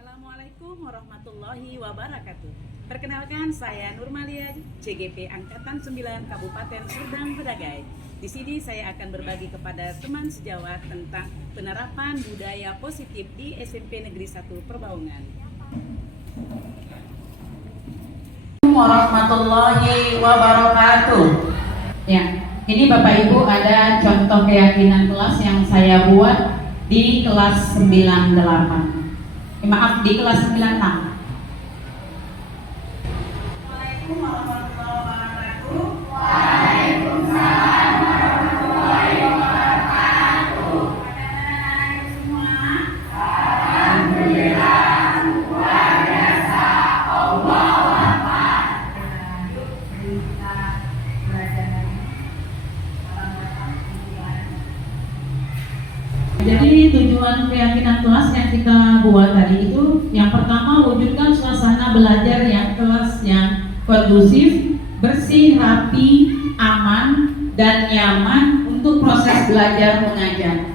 Assalamualaikum warahmatullahi wabarakatuh. Perkenalkan, saya Nurmalia, CGP Angkatan 9 Kabupaten Serdang Bedagai. Di sini saya akan berbagi kepada teman sejawat tentang penerapan budaya positif di SMP Negeri 1 Perbaungan. Warahmatullahi wabarakatuh. Ya, ini Bapak Ibu ada contoh keyakinan kelas yang saya buat di kelas 98. Maaf, di kelas 96. Assalamualaikum warahmatullahi wabarakatuh. Waalaikumsalam warahmatullahi wabarakatuh. Anak-anak semua, alhamdulillah luar biasa. Allahu Akbar. Yuk, kita belajar lagi. Jadi tujuan keyakinan kelas yang kita buat tadi itu, yang pertama wujudkan suasana belajar yang kelas yang kondusif, bersih, rapi, aman, dan nyaman untuk proses belajar mengajar.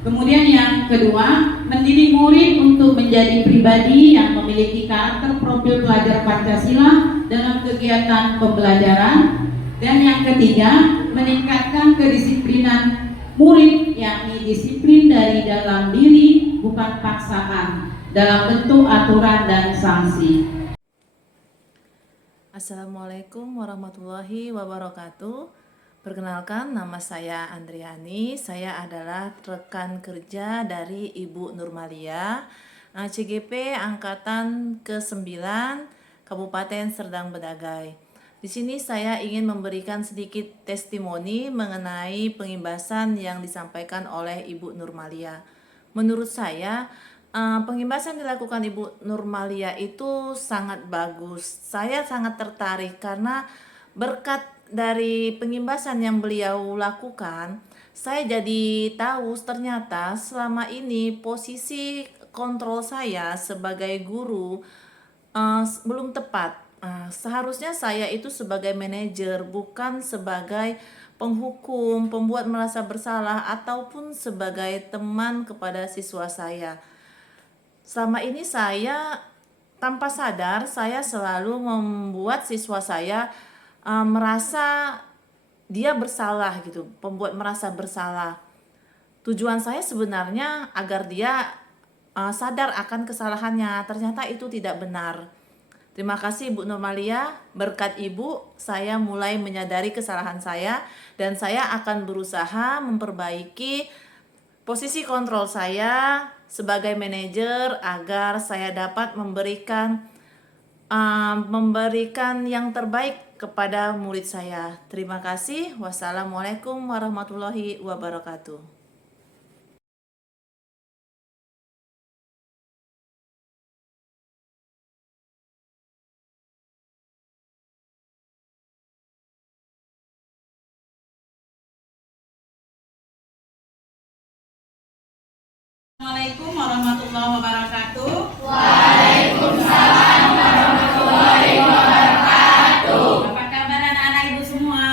Kemudian yang kedua, mendidik murid untuk menjadi pribadi yang memiliki karakter profil pelajar Pancasila dalam kegiatan pembelajaran. Dan yang ketiga, meningkatkan kedisiplinan murid, yakni disiplin dari dalam diri, bukan paksaan, dalam bentuk aturan dan sanksi. Assalamualaikum warahmatullahi wabarakatuh. Perkenalkan, nama saya Andriani. Saya adalah rekan kerja dari Ibu Nurmalia, CGP Angkatan ke-9 Kabupaten Serdang Bedagai. Di sini saya ingin memberikan sedikit testimoni mengenai pengimbasan yang disampaikan oleh Ibu Nurmalia. Menurut saya, pengimbasan dilakukan Ibu Nurmalia itu sangat bagus. Saya sangat tertarik karena berkat dari pengimbasan yang beliau lakukan, saya jadi tahu ternyata selama ini posisi kontrol saya sebagai guru belum tepat. Seharusnya saya itu sebagai manajer, bukan sebagai penghukum, pembuat merasa bersalah, ataupun sebagai teman kepada siswa saya. Selama ini saya tanpa sadar, saya selalu membuat siswa saya merasa dia bersalah gitu, membuat merasa bersalah. Tujuan saya sebenarnya agar dia sadar akan kesalahannya. Ternyata itu tidak benar. Terima kasih Ibu Nurmalia. Berkat Ibu, saya mulai menyadari kesalahan saya dan saya akan berusaha memperbaiki posisi kontrol saya sebagai manajer agar saya dapat memberikan yang terbaik kepada murid saya. Terima kasih. Wassalamualaikum warahmatullahi wabarakatuh. Assalamualaikum warahmatullahi wabarakatuh. Apa kabar anak-anak ibu semua?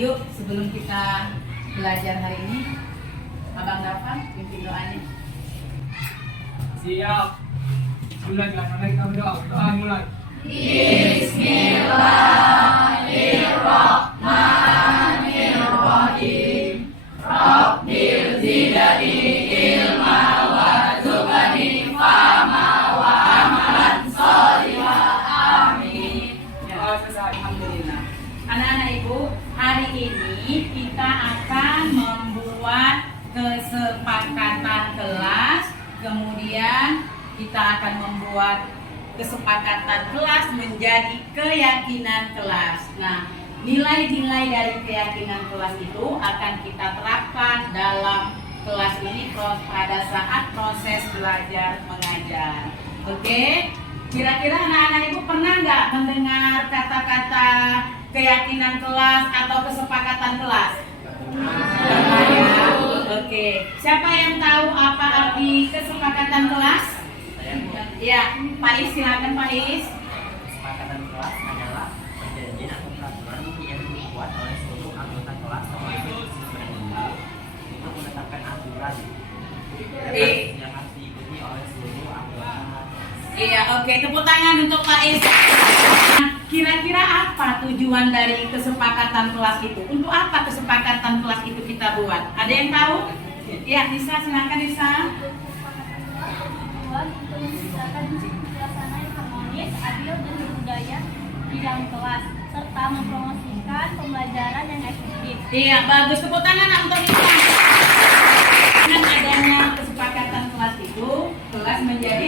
Yuk, sebelum kita belajar hari ini, Abang Dafan pimpin doanya. Siap. Mulai kita berdoa. Doa mulai. Alhamdulillah. Anak-anak ibu, hari ini kita akan membuat kesepakatan kelas, kemudian kita akan membuat kesepakatan kelas menjadi keyakinan kelas. Nah, nilai-nilai dari keyakinan kelas itu akan kita terapkan dalam kelas ini pada saat proses belajar mengajar. Oke? Kira-kira anak-anak ibu pernah nggak mendengar kata-kata keyakinan kelas atau kesepakatan kelas? Pernah ya? Oke. Siapa yang tahu apa arti kesepakatan kelas? Ya, Pak Is, silakan Pak Is. Kesepakatan kelas adalah perjanjian atau peraturan yang dibuat oleh seluruh anggota kelas termasuk siswa untuk menetapkan aturan yang harus diikuti oleh seluruh anggota. Iya, oke. Tepuk tangan untuk Pak Is. Kira-kira apa tujuan dari kesepakatan kelas itu? Untuk apa kesepakatan kelas itu kita buat? Ada yang tahu? Ya, Nisa, silakan Nisa. Untuk menciptakan suasana yang harmonis, adil, dan berbudaya di dalam kelas, serta mempromosikan pembelajaran yang efektif. Iya, bagus. Tepuk tangan untuk Nisa. Dengan adanya kesepakatan kelas itu, kelas menjadi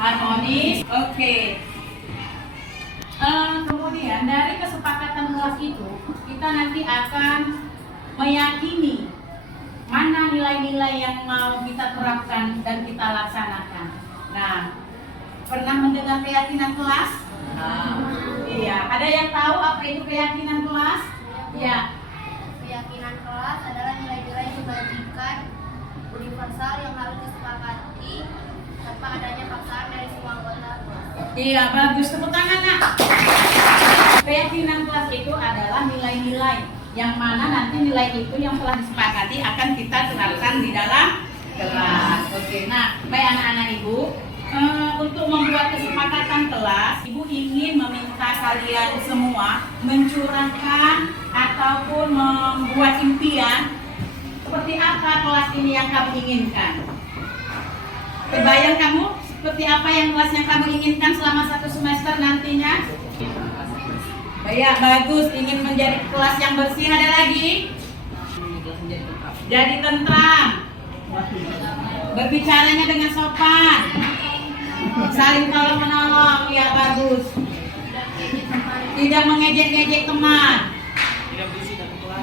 harmonis. Oke. Kemudian dari kesepakatan kelas itu, kita nanti akan meyakini mana nilai-nilai yang mau kita terapkan dan kita laksanakan. Nah, pernah mendengar keyakinan kelas? Iya. Ada yang tahu apa itu keyakinan kelas? Iya. Keyakinan kelas adalah nilai-nilai yang dibagikan universal yang harus disepakati tanpa adanya paksaan dari semua anggota kelas. Iya, bagus. Tepuk tangan, Nak. Keyakinan kelas itu adalah nilai-nilai yang mana nanti nilai itu yang telah disepakati akan kita terapkan di dalam kelas. Oke, nah, baik anak-anak ibu, untuk membuat kesepakatan kelas, ibu ingin meminta kalian semua mencurahkan ataupun membuat impian seperti apa kelas ini yang kamu inginkan. Kebayang kamu seperti apa yang kelas yang kamu inginkan selama 1 semester nantinya? Ya, bagus. Ingin menjadi kelas yang bersih. Ada lagi? Jadi tentram. Berbicaranya dengan sopan. Saling tolong menolong. Ya, bagus. Tidak mengejek-ngejek teman.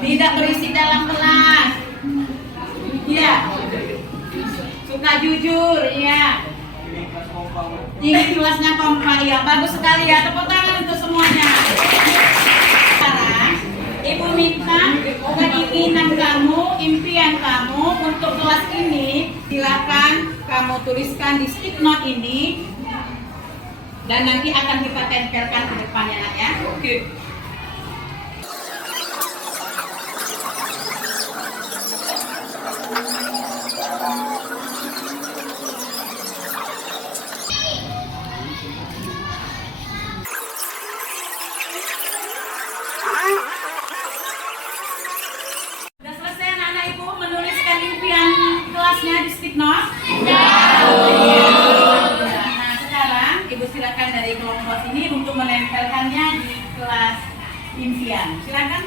Tidak berisik dalam kelas. Ya. Suka jujur. Ya. Ingin kelasnya kompak. Ya, bagus sekali ya. Tepuk tangan untuk semuanya. Sekarang ibu minta keinginan kamu, impian kamu untuk kelas ini. Silakan kamu tuliskan di stick note ini dan nanti akan kita tempelkan ke depannya, Nak, ya. Oke. not? Nah, sekarang Ibu silakan dari kelompok ini untuk menempelkannya di kelas impian. Silakan.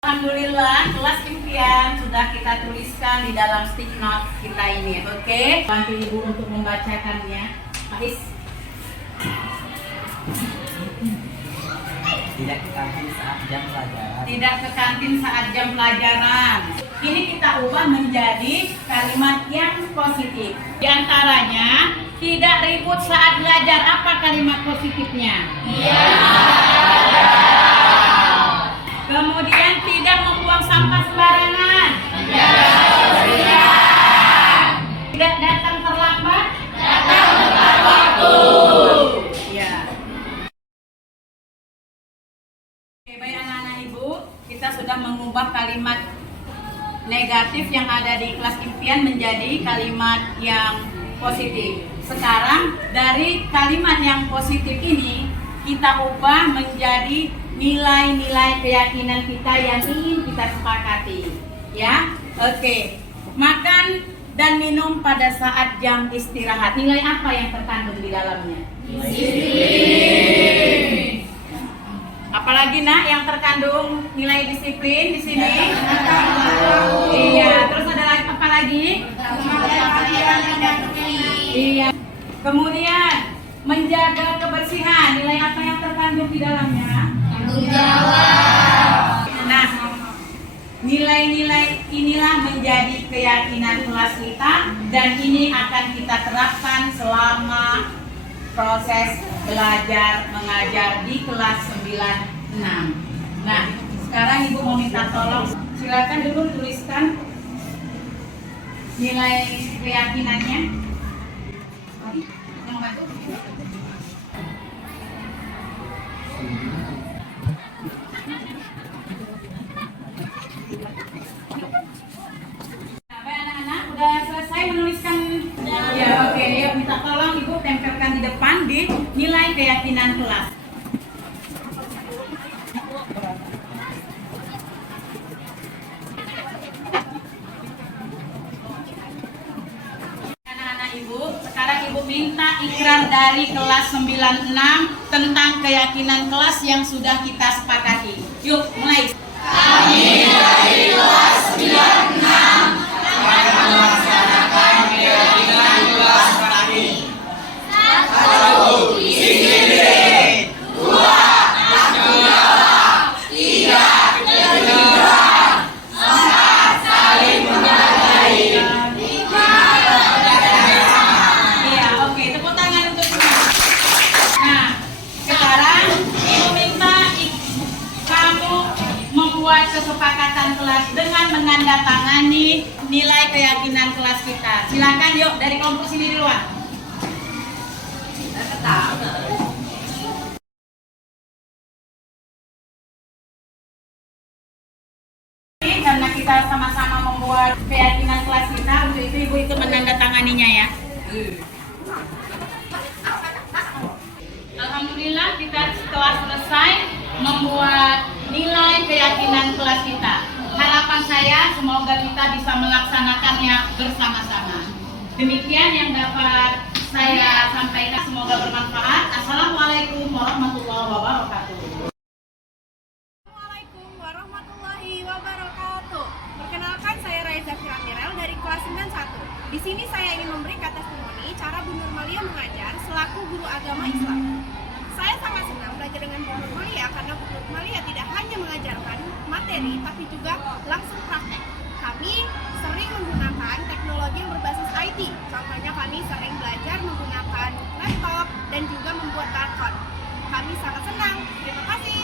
Alhamdulillah, kelas impian sudah kita tuliskan di dalam stick note kita ini, oke? Bantu Ibu untuk membacakannya. Ahis. Tidak ke kantin saat jam pelajaran. Tidak ke kantin saat jam pelajaran. Ini kita ubah menjadi kalimat yang positif. Di antaranya, tidak ribut saat belajar. Apa kalimat positifnya? Iya. Kemudian tidak membuang sampah sembarangan. Tidak datang terlambat. Datang tepat waktu. Ya. Oke, baik anak-anak Ibu, kita sudah mengubah kalimat negatif yang ada di kelas impian menjadi kalimat yang positif. Sekarang dari kalimat yang positif ini kita ubah menjadi nilai-nilai keyakinan kita yang ingin kita sepakati, ya. Oke. Makan dan minum pada saat jam istirahat. Nilai apa yang terkandung di dalamnya? Disiplin. Apalagi nak yang terkandung nilai disiplin di sini? Iya. Terus ada lagi apa lagi? Iya. Kemudian menjaga kebersihan. Nilai apa yang terkandung di dalamnya? Nah, nilai-nilai inilah menjadi keyakinan kelas kita dan ini akan kita terapkan selama proses belajar mengajar di kelas 96. Nah, sekarang Ibu mau minta tolong, silakan dulu tuliskan nilai keyakinannya. Yang membantu. Udah selesai menuliskan? Ya, oke. Yuk minta tolong Ibu tempelkan di depan di nilai keyakinan kelas. Anak-anak Ibu, sekarang Ibu minta ikrar dari kelas 96 tentang keyakinan kelas yang sudah kita sepakati. Yuk, mulai. Kami dari kelas 96 melaksanakan keyakinan kelas kami. 1. Disiplin. 2. Tanggung jawab. 3. kejujuran. 4. Saling menghargai. 5. Iya, oke, tepuk tangan untuk semua. Nah, sekarang Ibu minta kamu membuat kesepakatan kelas dengan menandatangani nilai keyakinan kelas kita. Silakan yuk dari kelompok sini duluan. Karena kita sama-sama membuat keyakinan kelas kita, untuk itu Ibu ikut menandatanganinya ya. Alhamdulillah kita telah selesai membuat nilai keyakinan kelas kita. Harapan saya semoga kita bisa melaksanakannya bersama-sama. Demikian yang dapat saya sampaikan, semoga bermanfaat. Assalamualaikum warahmatullahi wabarakatuh. Assalamualaikum warahmatullahi wabarakatuh. Perkenalkan, saya Raiza Firamirel dari kelas 91. Di sini saya ingin memberi testimoni cara Bu Nurmalia mengajar selaku guru agama Islam. Saya sangat senang belajar dengan Bu Nurmalia karena Bu Nurmalia tidak hanya mengajarkan materi tapi juga langsung praktek. Kami sering menggunakan teknologi yang berbasis IT. Contohnya kami sering belajar menggunakan laptop dan juga membuat barcode. Kami sangat senang. Terima kasih.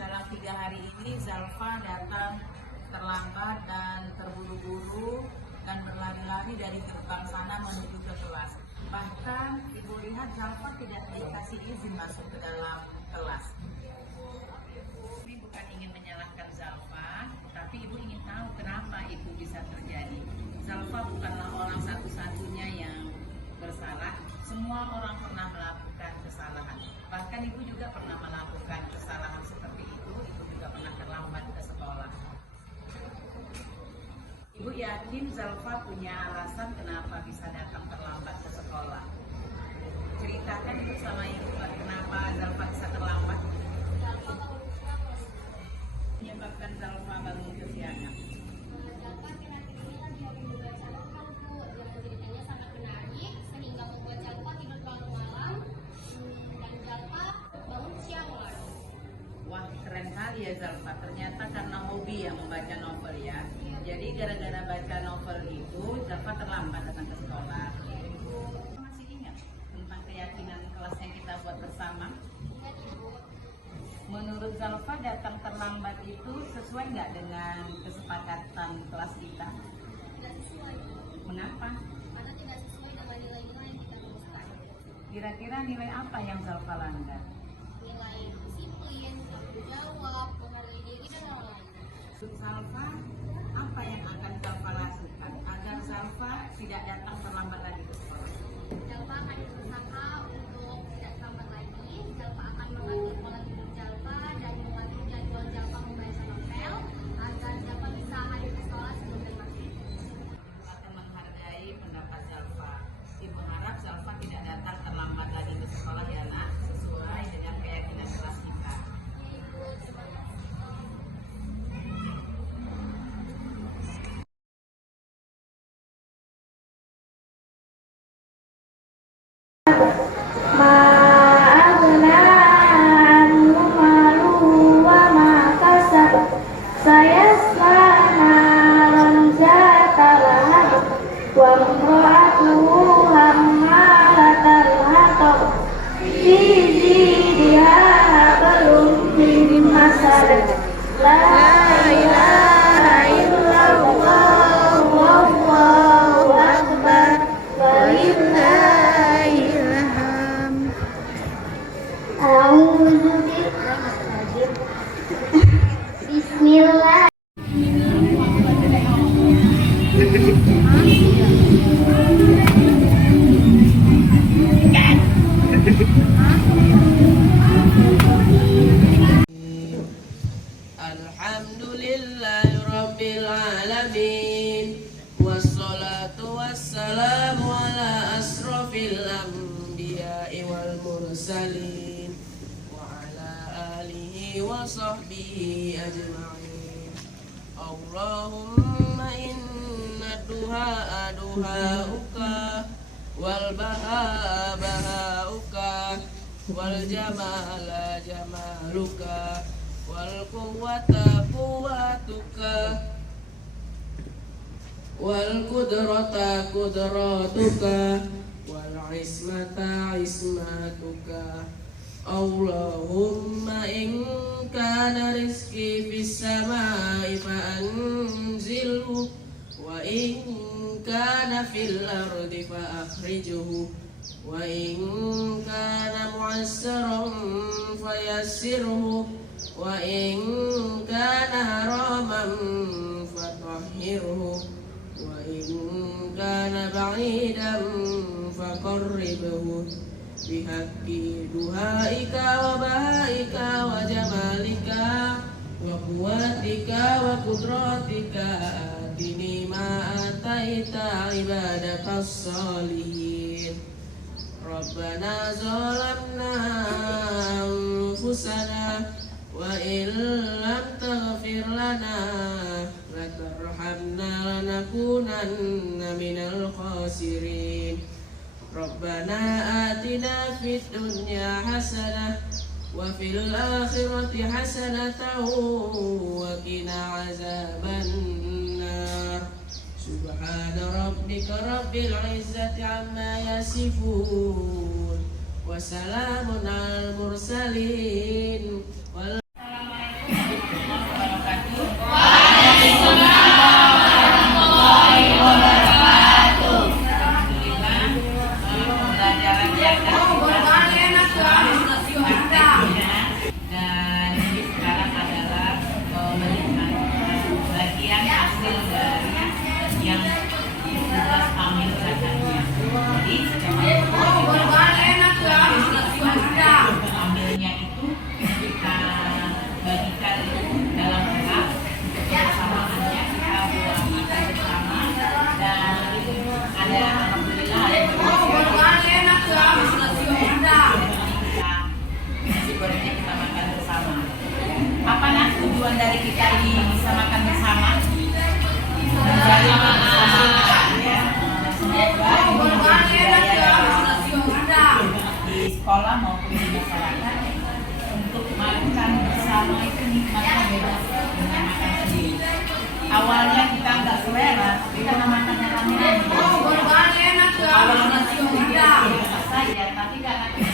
dalam 3 hari ini Zalfa datang terlambat dan terburu-buru dan berlari-lari dari gerbang sana menuju ke kelas. Bahkan Ibu lihat Zalfa tidak dikasih izin masuk ke dalam kelas. Ini bukan ingin menyalahkan Zalfa, tapi Ibu ingin tahu kenapa itu bisa terjadi. Zalfa bukanlah orang satu-satunya yang bersalah. Semua orang pernah melakukan kesalahan. Bahkan Ibu juga pernah melakukan kesalahan seperti itu. Ibu juga pernah terlambat ke sekolah. Ibu yakin Zalfa punya alasan kenapa bisa datang terlambat ke sekolah. Ceritakan Ibu sama Ibu, kenapa Zalfa bisa terlambat. Menyebabkan Zalfa bangun kesiangan. Zalfa kira-kira lagi hobi membaca novel, Bu. Yang ceritanya sangat menarik sehingga membuat Zalfa tidur terlalu malam dan Zalfa bangun siang lalu. Wah, keren kali ya Zalfa. Ternyata karena hobi yang membaca novel ya. Jadi gara-gara baca novel itu Zalfa terlambat datang ke sekolah. Masih ingat tentang keyakinan kelas yang kita buat bersama? Menurut Zalfa datang terlambat itu sesuai nggak dengan kesepakatan kelas kita? Tidak sesuai, Mengapa? karena tidak sesuai dengan nilai-nilai yang kita rumuskan. Kira-kira nilai apa yang Zalfa langgar? Nilai disiplin, tanggung jawab, menghargai diri, dan lain-lain. Maksud Zalfa, apa yang akan Zalfa lakukan agar Zalfa tidak datang terlambat lagi ke sekolah? Zalfa akan berusaha untuk tidak terlambat lagi. Zalfa akan mengatur pola tidur Zalfa dan mengatur jadwal Zalfa membaca novel agar Zalfa bisa hadir ke sekolah sebelum jam maghrib. Akan menghargai pendapat Zalfa. Ibu harap Zalfa tidak datang terlambat lagi ke sekolah ya nak, sesuai dengan keyakinan kelas kita. Ibu, terima kasih. Bismillah. Alhamdulillahirabbil alamin wassalatu wassalamu ala asrofil anbiya'i wal mursalin wa ala alihi wa sahbihi ajma'in. Allahumma inna duha'a duha'uka wal baha'a baha'uka wal jamala jamaluka wal quwwata quwwatuka wal qudrata qudratuka wal ismata ismatuka. Allahumma in kana rizqi fis samai fa anzilhu wa in kana fil ardi fa akhrijhu wa in kana mu'assaran fayassirhu wa in kana haraman fatahhirhu wa in kana ba'idan faqarribhu bihaqqi duhaika wa bahaika wa jamalika wa quwwatika wa qudratika atini ma ataita ibadakas salihin. Rabbana zalamna anfusana wa in lam taghfir lana wa tarhamna lanakunanna minal khasirin. Rabbana atina fid dunya hasanah wa fil akhirati hasanatan wa qina azaban nar. Subhana rabbika rabbil izzati amma yasifun wa salamun alal mursalin. dibagikan dalam kelas kebersamaannya kita buat makan bersama dan ada alhamdulillah ada nasi gorengnya kita makan bersama. Apa nak tujuan dari kita ini bisa makan bersama? Menjaga kebersamaan ya. Semoga di sekolah maupun di masyarakat untuk makan bersama itu nikmatnya beda dengan makan sendiri. Awalnya kita nggak selera, tapi karena makannya rame-rame. Awalnya nasi biasa saja, tapi karena kita